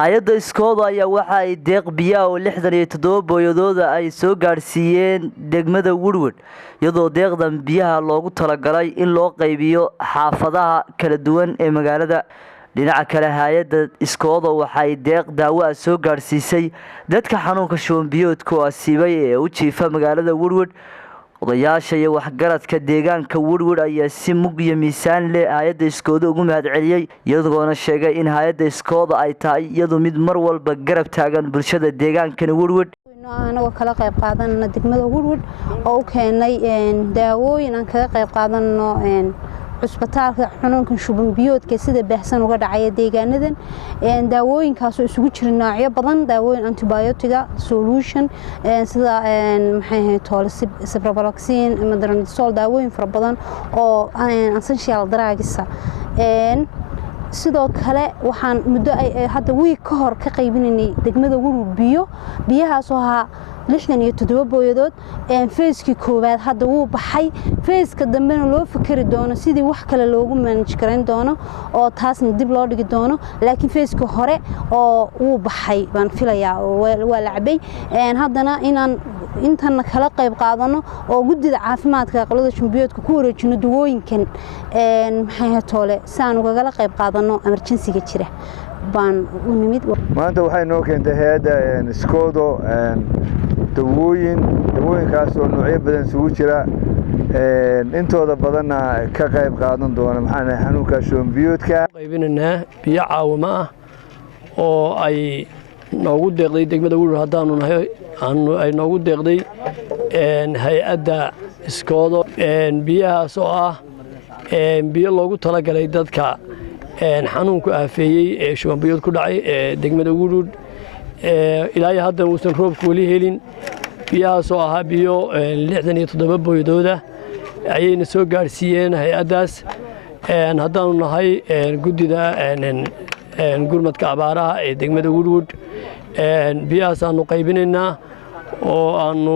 hay'adda iskooda ayaa waxa ay deeq biyo oo 67 booyadooda ay soo gaarsiiyeen degmada Woodward iyadoo deeqdan biyaha loogu talagalay in loo qaybiyo xaafadaha kala duwan ee magaalada. dhinaca kale hay'adda iskooda waxa ay deeq daawo ah soo gaarsiisay dadka xanuunka shuban biyoodka asiibay ee u jiifa magaalada Woodward. odayaasha iyo waxgaradka deegaanka Woodward ayaa si mug iyo miisaan leh hay'adda iskooda ugu mahadceliyay iyadoona sheegay in hay'adda iskooda ay tahay iyadu mid mar walba garab taagan bulshada deegaanka Woodward. anagoo kala qayb qaadanna degmada Woodward oo u keenay daawooyin aan kaga qayb qaadanno cusbitaalka xanuunka shuban biyoodka sida baahsan uga dhacay deegaanadan daawooyinkaas oo isugu jira noocyo badan daawooyin antibiotic solution sida ciprofloxacin metronidazole daawooyin fara badan oo essential drugs sidoo kale waxaan muddo hadda week ka hor ka qaybinay degmada Woodward biyahaas oo ahaa 67 booyadood feeskii koowaad hadda wuu baxay feeska dambena loo fikiri doono sidii wax kale loogu manage garan doono oo taasna dib loo dhigi doono laakiin feeskii hore oo wuu baxay baan filayaa waa la cabay haddana intan kala qayb qaadano oo gudida caafimaadka qolada shumbiyoodka ku wareejino dawooyinkan saan uga kala qayb qaadano emergency-ga jira baan u nimid maanta waxay noo keentay hay'adda iskoodo dawooyinkaas oo noocyo badan isugu jira intooda badanna ka qayb qaadan doona xanuunka shuban biyoodka qaybinayna biyo caawimo ah oo ay noogu deeqday degmada Woodward haddaanu nahay ay noogu deeqday hay'adda iskoodo biyahaas oo ah biyo loogu talagalay dadka xanuunku aafeeyay ee shuban biyood ku dhacay ee degmada Woodward ilaa hadda uusan roobku wali helin biyahaas oo ahaa biyo 67 booyadooda ayayna soo gaarsiiyeen hay'addaas haddaanu nahay gudida gurmadka abaaraha ee degmada Woodward biyahaas aanu qaybinaynaa oo aanu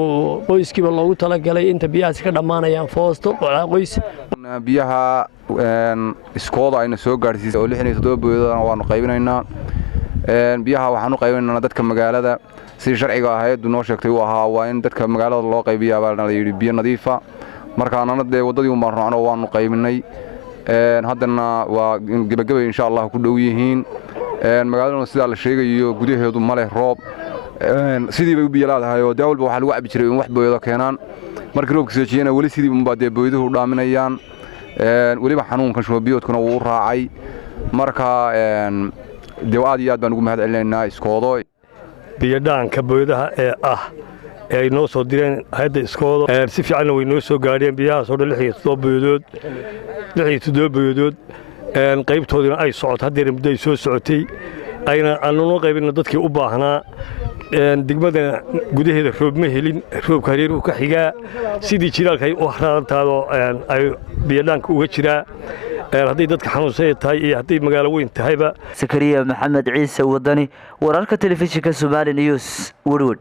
qoyskiiba loogu talagalay inta biyahaas ka dhammaanayaan foosto qoys biyaha iskooda ayna soo gaarsiisay oo 67 booyadoodana waanu qaybinaynaa biyaha waxaanu qaybinaynaa dadka magaalada si sharciga hay'addu noo sheegtay uu ahaa waa in dadka magaalada loo qaybiyo baa la yiri biyo nadiif ah markaana wadadii u marnaan waanu qaybinay haddana waa gabagabay insha Allah ku dhow yihiin magaalada sida la sheegayo gudaheedu ma leh roob sidii bay u biyo laadahay oo daawalba waxa lagu cabi jiray in wax booyado keenaan markii roobka soo jeeyana wali sidii unba booyaduhu dhaaminayaan waliba xanuunkan shuban biyoodkuna wuu raacay marka aad iyo aad baan ugu mahadcelinaynaa iskoodo biyo dhaanka booyadaha ee ay noo soo direen hay'adda iskoodo si fiican way noo soo gaareen biyahaas oo 67 booyadood qaybtoodina ay socoto haddeer muddo ay soo socotay ayna aanoo qaybin dadkii u baahnaa degmada gudaheeda roob ma helin roobka hareeruhu ka xigaa sidii jiraalka ay u haraantaado ay biyo dhaanka uga jiraa hadday dadka xanuunsan tahay iyo hadday magaalo weyn tahayba Sakariya Maxamed Ciise Wadani wararka telefishinka Somali News Woodward.